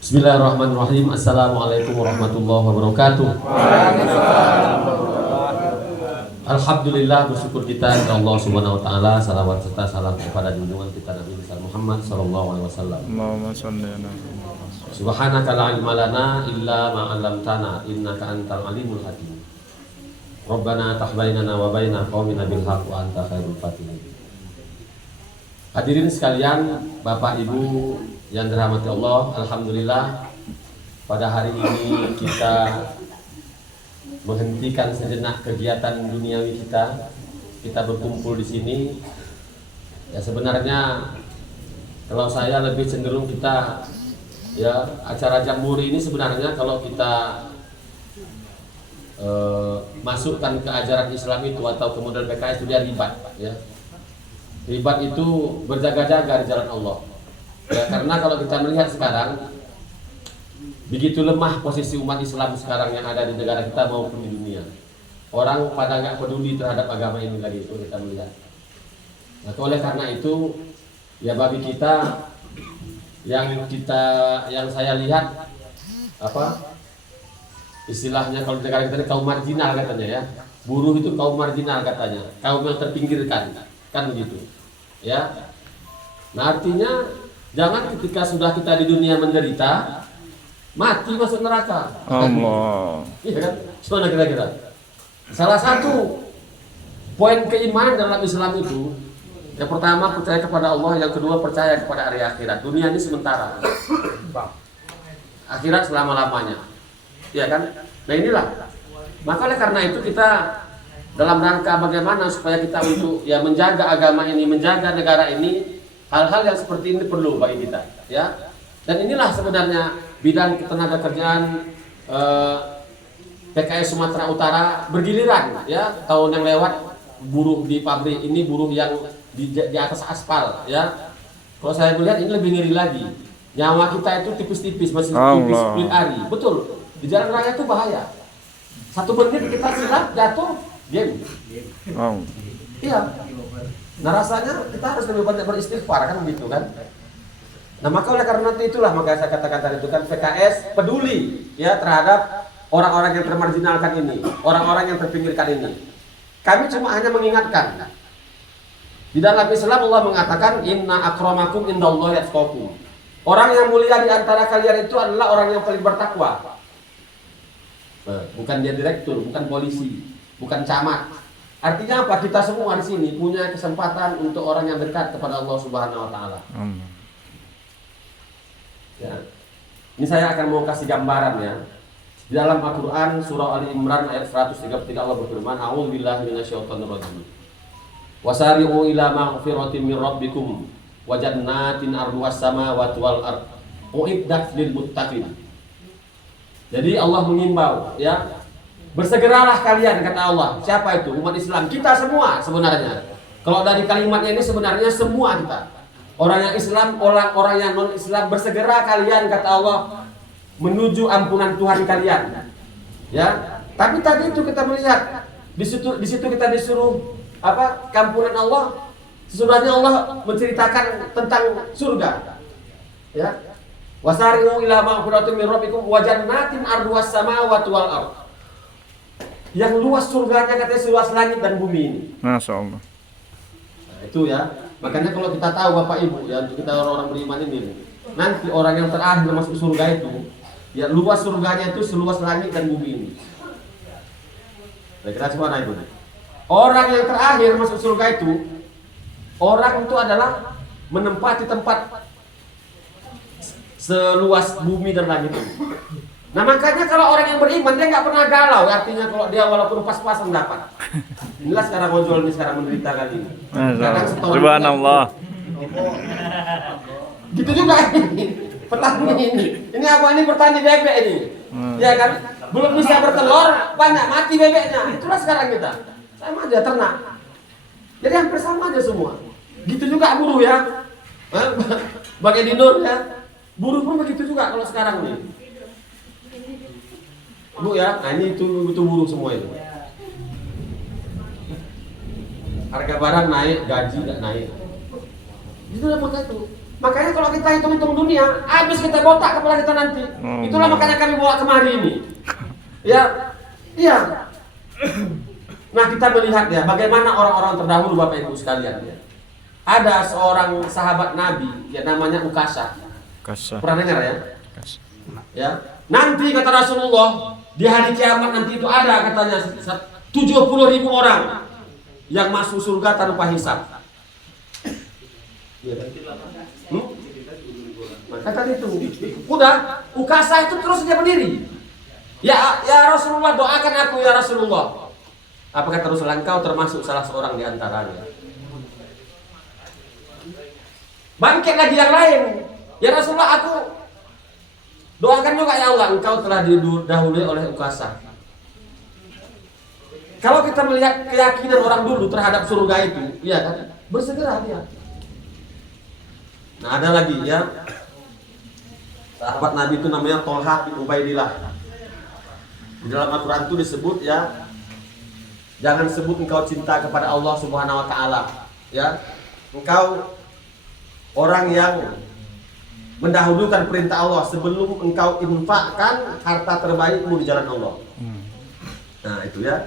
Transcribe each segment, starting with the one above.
Bismillahirrahmanirrahim. Assalamualaikum warahmatullahi wabarakatuh. Alhamdulillah, bersyukur kita kepada Allah Subhanahu wa taala, salawat serta salam kepada junjungan kita Nabi Muhammad sallallahu alaihi wasallam. Allahumma shalli ala Subhanaka la ilma lana illa ma 'allamtana innaka antal alimul hakim. Rabbana tahbainana wa baina qaumina bil haqq wa anta khairul fatihin. Hadirin sekalian, Bapak Ibu yang dirahmati Allah, alhamdulillah pada hari ini kita menghentikan sejenak kegiatan duniawi kita. Kita berkumpul di sini. Ya sebenarnya kalau saya lebih cenderung kita acara Jamhuri ini sebenarnya kalau kita masukkan ke ajaran Islam itu atau ke model PKS itu dia ribat, ya. Ribat itu berjaga-jaga di jalan Allah. Ya, karena kalau kita melihat sekarang begitu lemah posisi umat Islam sekarang yang ada di negara kita maupun di dunia. Orang pada nggak peduli terhadap agama ini lagi, itu kita melihat. Nah, oleh karena itu ya bagi kita yang saya lihat istilahnya kalau di negara kita ini kaum marginal katanya, ya. Buruh itu kaum marginal katanya, kaum yang terpinggirkan, kan begitu, ya. Nah artinya jangan ketika sudah kita di dunia menderita mati masuk neraka. Allah. Iya kan? Gimana kira-kira? Salah satu poin keimanan dalam Islam itu, yang pertama percaya kepada Allah, yang kedua percaya kepada hari akhirat. Dunia ini sementara, akhirat selama-lamanya. Ya kan? Nah inilah. Maka oleh karena itu kita dalam rangka bagaimana supaya kita untuk menjaga agama ini, menjaga negara ini, hal-hal yang seperti ini perlu bagi kita, ya. Dan inilah sebenarnya bidang ketenagakerjaan PKS Sumatera Utara bergiliran, ya. Tahun yang lewat buruh di pabrik ini, buruh yang di atas aspal, ya. Kalau saya melihat ini lebih ngeri lagi. Nyawa kita itu tipis-tipis, masih tipis split ari. Betul. Di jalan raya itu bahaya. 1 menit kita silap jatuh, game. Iya. Nah rasanya kita harus lebih banyak beristighfar, kan begitu kan. Nah maka oleh karena itulah maka saya katakan tadi itu kan PKS peduli ya terhadap orang-orang yang termarginalkan ini, orang-orang yang terpinggirkan ini. Kami cuma hanya mengingatkan. Di dalam Islam Allah mengatakan inna akramakum indallahi atqakum. Orang yang mulia di antara kalian itu adalah orang yang paling bertakwa. Bukan dia direktur, bukan polisi, bukan camat. Artinya apa? Kita semua di sini punya kesempatan untuk orang yang dekat kepada Allah Subhanahu wa taala. Ya. Ini saya akan mau kasih gambaran, ya. Di dalam Al-Qur'an surah Ali Imran ayat 133 Allah berfirman, "A'udzubillahi minasyaitonirrajim. Wasari'u ila maghfiratin min rabbikum wa jannatin 'arduhas samawati wal ardh uiddat lil muttaqin." Jadi Allah mengimbau, ya. Bersegeralah kalian, kata Allah. Siapa itu? Umat Islam. Kita semua sebenarnya. Kalau dari kalimatnya ini sebenarnya semua kita. Orang yang Islam, orang yang non-Islam, bersegera kalian, kata Allah, menuju ampunan Tuhan kalian. Ya. Tapi tadi itu kita melihat di situ kita disuruh ampunan Allah. Sesudahnya Allah menceritakan tentang surga. Ya. Wasari'u ila maghfiratin min rabbikum wa jannatin 'arduhas samawati wal ardh. Yang luas surganya katanya seluas langit dan bumi ini. Masya Allah. Nah, itu ya. Makanya kalau kita tahu Bapak Ibu, ya untuk kita orang-orang beriman ini, nanti orang yang terakhir masuk surga itu, ya luas surganya itu seluas langit dan bumi ini. Nah, kita semua itu. Orang yang terakhir masuk surga itu, orang itu adalah menempati tempat seluas bumi dan langit itu. Nah makanya kalau orang yang beriman dia nggak pernah galau, artinya kalau dia walaupun pas-pasan dapat. Inilah sekarang ojol ini sekarang menderita kali ini. Subhanallah. Gitu juga ini petani ini. Ini apa ini petani bebek ini? Ya kan belum bisa bertelur banyak mati bebeknya. Itulah sekarang kita. Sama aja ternak. Jadi hampir sama aja semua. Gitu juga buruh ya. Bagai di Nur ya. Buruh pun begitu juga kalau sekarang nih. Bu ya, nah ini itu buruh semua itu. harga barang naik, gaji nggak naik. Itulah makanya itu. Makanya kalau kita hitung-hitung dunia, habis kita botak kepala kita nanti. Itulah makanya kami bawa kemari ini. Ya, iya. Nah kita melihat ya, bagaimana orang-orang terdahulu Bapak Ibu sekalian ya. Ada seorang sahabat Nabi, ya namanya Ukasha. Pernah dengar ya? Ya. Nanti kata Rasulullah, di hari kiamat nanti itu ada katanya 70.000 orang yang masuk surga tanpa hisab. Kata itu, udah Ukasha itu terus dia berdiri. Ya Rasulullah, doakan aku ya Rasulullah. Apa kata Rasulullah? Engkau termasuk salah seorang di antaranya. Bangkit lagi yang lain. Ya Rasulullah, aku doakan juga ya Allah, engkau telah didahului oleh Ukasha. Kalau kita melihat keyakinan orang dulu terhadap surga itu, ya kan, bersegera dia. Nah ada lagi ya, sahabat Nabi itu namanya Tolha bin Ubaidillah. Di dalam Al-Quran itu disebut ya, jangan sebut engkau cinta kepada Allah Subhanahu Wa Taala. Ya, engkau orang yang mendahulukan perintah Allah sebelum engkau infakkan harta terbaikmu di jalan Allah. Nah itu ya.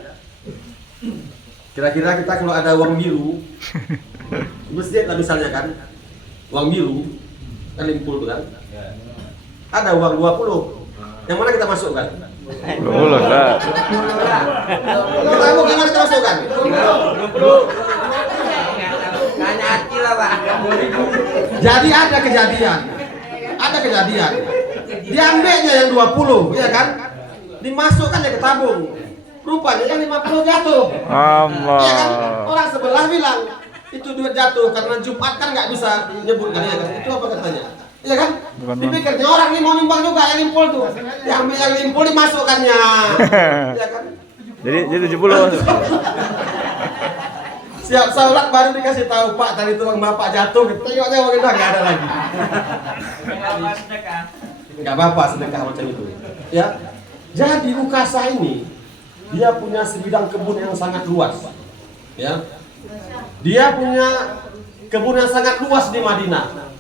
Kira-kira kita kalau ada uang biru, masjid lah misalnya kan, uang biru kan limpul tuh kan. Ada uang 20. Yang mana kita masukkan? 20 lah. Kita mau gimana kita masukkan? 20. Nanya hati lah Pak. Jadi ada kejadian. Diambilnya yang 20, ya kan? Dimasukkan ya ke tabung. Rupanya yang 50 jatuh. Allah. Ya kan? Orang sebelah bilang itu duit jatuh karena Jumat kan nggak bisa nyebutkan ya kan? Itu apa katanya? Iya kan? Dipikirnya orang ini mau nimbang juga yang limpul tuh. Diambil yang limpul dimasukkannya. Ya kan? Jadi 70. Siap sholat baru dikasih tahu Pak tadi tuh Bapak jatuh, tengoknya udah nggak ada lagi. Nggak apa-apa sedekah macam itu. Ya, jadi Ukasha ini dia punya sebidang kebun yang sangat luas. Ya, dia punya kebun yang sangat luas di Madinah.